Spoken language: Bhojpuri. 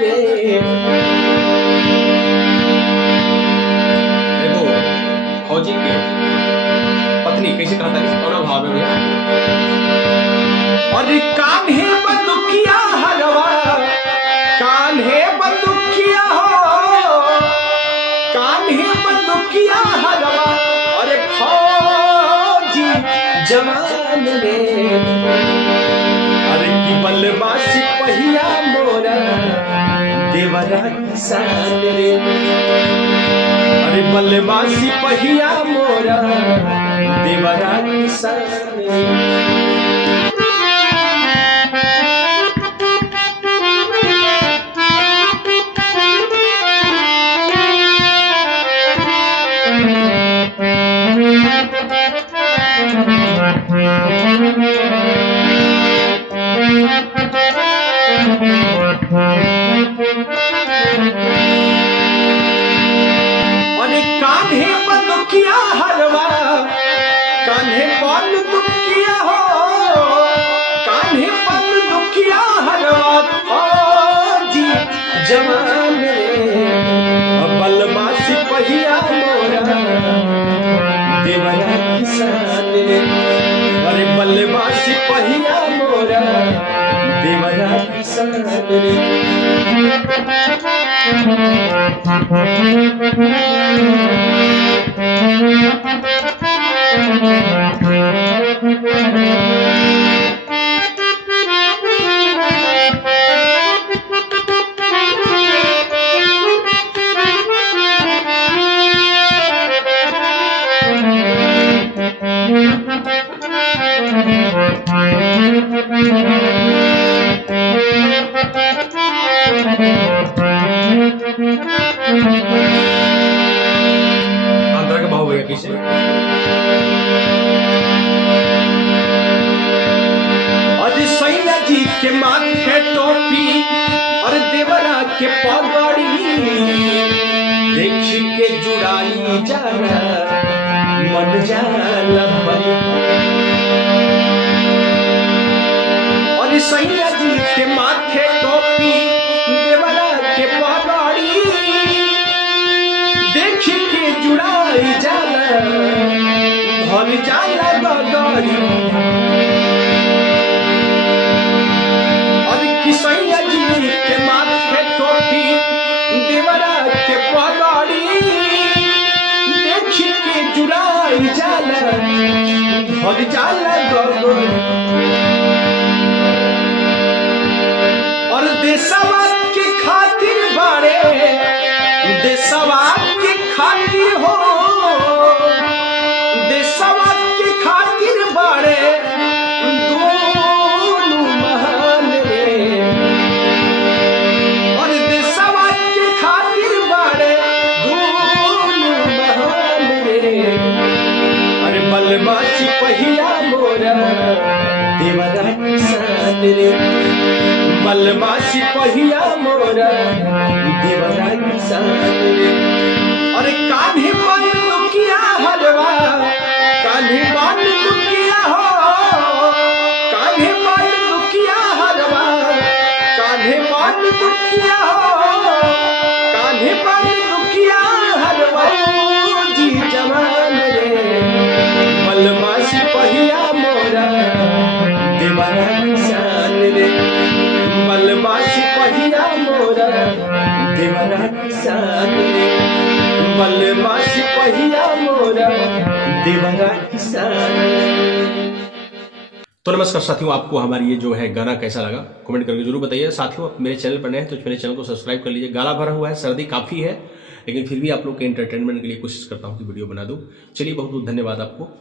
रे। देखो फौजी की पत्नी कैसे कहता है, कौन भाव है भैया? और कान्हे बंदुकिया हरवा, कान्हे बंदुकिया हो, कान्हे बंदुकिया हरवा, अरे फौजी जवान रे। अरे की बलवा सिपहिया मोरा देवरा किसान रे। अरे बलवा सिपहिया मोरा देवरा किसान रे। कान्हे बंदुकिया हरवा, कान्हे बंदुकिया हो, कान्हे बंदुकिया हरवा, फौजी जवान रे। बलवा सिपहिया मोरा देवरा किसान रे। अरे बलवा सिपहिया मोरा देवरा किसान रे। अंतरा का भाव भैया कैसे? अरे सैया जी के माथे टोपी और देवरा के पगड़ी, देख के जुड़ाई जाला मन जाला भरी। और सैया जी के माथे टोपी देवरा के पगड़ी, देख के जुड़ाई जाला भर जाला गगरी। सैया जी के माथे टोपी देवरा के पगड़ी, देख के जुड़ाई जाला भर जाला गगरी। और देशवा के खातिर बारे, देशवा के खातिर हो, देशवा के खातिर बारे दोनों महान रे। और देशवा के खातिर बारे दोनों महान रे। अरे बलवा सिपहिया मोरा देवरा किसान रे। बलवा सिपहिया मोरा देवरा किसान रे। अरे कान्हे बंदुकिया हरवा, कान्हे बंदुकिया हो, कान्हे बंदुकिया हरवा, कान्हे बंदुकिया हो, कान्हे बंदुकिया हरवा, फौजी जवान रे। बलवा सिपहिया मोरा देवरा किसान रे। बलवा सिपहिया मोरा देवरा किसान रे। बलवा सिपहिया मोरा देवरा किसान रे। तो नमस्कार साथियों, आपको हमारी ये जो है गाना कैसा लगा कमेंट करके जरूर बताइए। साथियों, आप मेरे चैनल पर नए हैं तो मेरे चैनल को सब्सक्राइब कर लीजिए। गाला भरा हुआ है, सर्दी काफ़ी है, लेकिन फिर भी आप लोग के एंटरटेनमेंट के लिए कोशिश करता हूँ कि वीडियो बना दूँ। चलिए, बहुत बहुत धन्यवाद आपको।